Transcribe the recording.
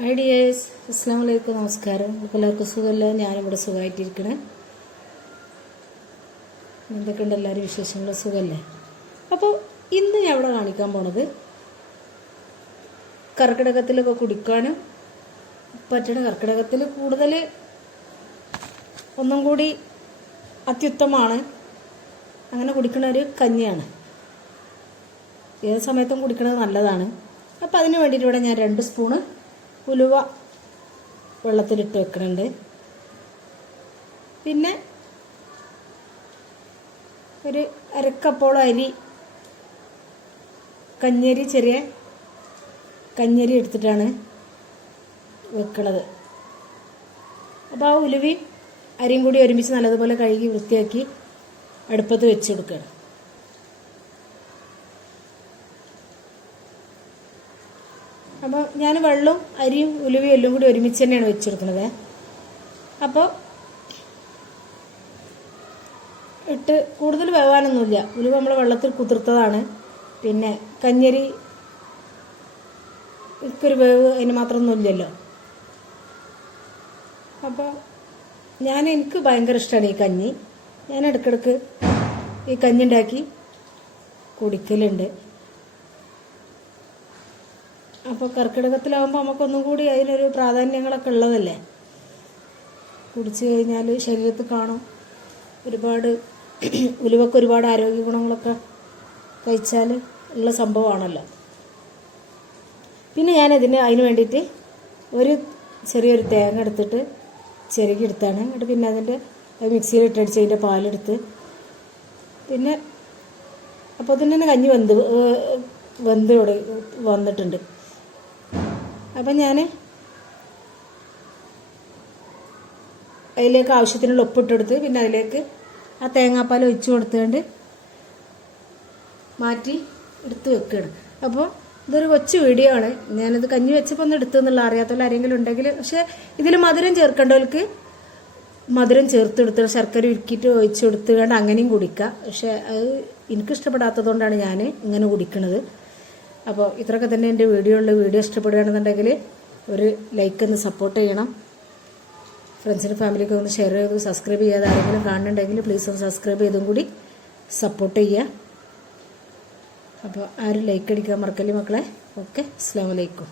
Hi dears, അസ്സലാമു അലൈക്കും. നമസ്കാരം. എല്ലാവർക്കും സുഖമല്ല? ഞാനിവിടെ സുഖമായിട്ടിരിക്കണേ. എന്തൊക്കെയുണ്ട് എല്ലാവരും വിശേഷങ്ങൾ? സുഖമല്ലേ? അപ്പോൾ ഇന്ന് ഞാൻ ഇവിടെ കാണിക്കാൻ പോണത് കർക്കിടകത്തിലൊക്കെ കുടിക്കാനും പറ്റണ, കർക്കിടകത്തിൽ കൂടുതൽ ഒന്നും കൂടി അത്യുത്തമമാണ് അങ്ങനെ കുടിക്കുന്ന ഒരു കഞ്ഞിയാണ്. ഏത് സമയത്തും കുടിക്കുന്നത് നല്ലതാണ്. അപ്പോൾ അതിന് വേണ്ടിയിട്ട് ഇവിടെ ഞാൻ 2 സ്പൂണ് ഉലുവ വെള്ളത്തിലിട്ട് വെക്കുന്നുണ്ട്. പിന്നെ ഒരു അരക്കപ്പോളം അരി, കഞ്ഞരി, ചെറിയ കഞ്ഞരി എടുത്തിട്ടാണ് വെക്കണത്. അപ്പോൾ ആ ഉലുവയും അരിയും കൂടി ഒരുമിച്ച് നല്ലതുപോലെ കഴുകി വൃത്തിയാക്കി അടുപ്പത്ത് വെച്ച് കൊടുക്കുകയാണ്. അപ്പോൾ ഞാൻ വെള്ളവും അരിയും ഉലുവയും എല്ലാം കൂടി ഒരുമിച്ച് തന്നെയാണ് വെച്ചെടുക്കുന്നത്. അപ്പോൾ ഇട്ട് കൂടുതൽ വേവാനൊന്നുമില്ല. ഉലുവ നമ്മൾ വെള്ളത്തിൽ കുതിർത്തതാണ്. പിന്നെ കഞ്ഞരി ഒരു വേവ് അതിന് മാത്രമൊന്നുമില്ലല്ലോ. അപ്പോൾ എനിക്ക് ഭയങ്കര ഇഷ്ടമാണ് ഈ കഞ്ഞി. ഞാൻ ഇടയ്ക്കിടയ്ക്ക് ഈ കഞ്ഞി ഉണ്ടാക്കി കുടിക്കലുണ്ട്. അപ്പോൾ കർക്കിടകത്തിലാവുമ്പോൾ നമുക്കൊന്നും കൂടി അതിനൊരു പ്രാധാന്യങ്ങളൊക്കെ ഉള്ളതല്ലേ. കുടിച്ചു കഴിഞ്ഞാൽ ശരീരത്തിൽ കാണും ഒരുപാട്, ഉലുവക്ക് ഒരുപാട് ആരോഗ്യ ഗുണങ്ങളൊക്കെ കഴിച്ചാൽ ഉള്ള സംഭവമാണല്ലോ. പിന്നെ അതിന് വേണ്ടിയിട്ട് ഒരു ചെറിയൊരു തേങ്ങ എടുത്തിട്ട് ചിരകി എടുത്താണ്. എന്നിട്ട് പിന്നെ അതിൻ്റെ മിക്സിയിലിട്ടടിച്ച് അതിൻ്റെ പാലെടുത്ത്, പിന്നെ അപ്പോൾ തന്നെ കഞ്ഞി വെന്ത് വന്നിട്ടുണ്ട്. അപ്പം ഞാൻ അതിലേക്ക് ആവശ്യത്തിനുള്ള ഉപ്പിട്ടെടുത്ത് പിന്നെ അതിലേക്ക് ആ തേങ്ങാപ്പാൽ ഒഴിച്ച് കൊടുത്തുകൊണ്ട് മാറ്റി എടുത്ത് വെക്കുകയാണ്. അപ്പോൾ ഇതൊരു കൊച്ചു വീഡിയോ ആണ്. ഞാനത് കഞ്ഞി വെച്ചപ്പോൾ ഒന്ന് എടുത്തെന്നുള്ള അറിയാത്തവർ ആരെങ്കിലും ഉണ്ടെങ്കിൽ. പക്ഷേ ഇതിൽ മധുരം ചേർക്കേണ്ടവർക്ക് മധുരം ചേർത്തെടുത്ത് ശർക്കര ഉരുക്കിയിട്ട് ഒഴിച്ച് കൊടുത്തുകൊണ്ട് അങ്ങനെയും കുടിക്കാം. പക്ഷേ അത് എനിക്കിഷ്ടപ്പെടാത്തതുകൊണ്ടാണ് ഞാൻ ഇങ്ങനെ കുടിക്കുന്നത്. അപ്പോൾ ഇത്രയൊക്കെ തന്നെ എൻ്റെ വീഡിയോ ഇഷ്ടപ്പെടുകയാണെന്നുണ്ടെങ്കിൽ ഒരു ലൈക്ക് ഒന്ന് സപ്പോർട്ട് ചെയ്യണം. ഫ്രണ്ട്സിനും ഫാമിലിക്കും ഒന്ന് ഷെയർ ചെയ്ത് സബ്സ്ക്രൈബ് ചെയ്യാതെ ആരെങ്കിലും കാണുന്നുണ്ടെങ്കിൽ പ്ലീസ് ഒന്ന് സബ്സ്ക്രൈബ് ചെയ്തും കൂടി സപ്പോർട്ട് ചെയ്യുക. അപ്പോൾ ആരും ലൈക്ക് അടിക്കാൻ മറക്കല്ലേ മക്കളെ. ഓക്കെ, അസ്സലാമു അലൈക്കും.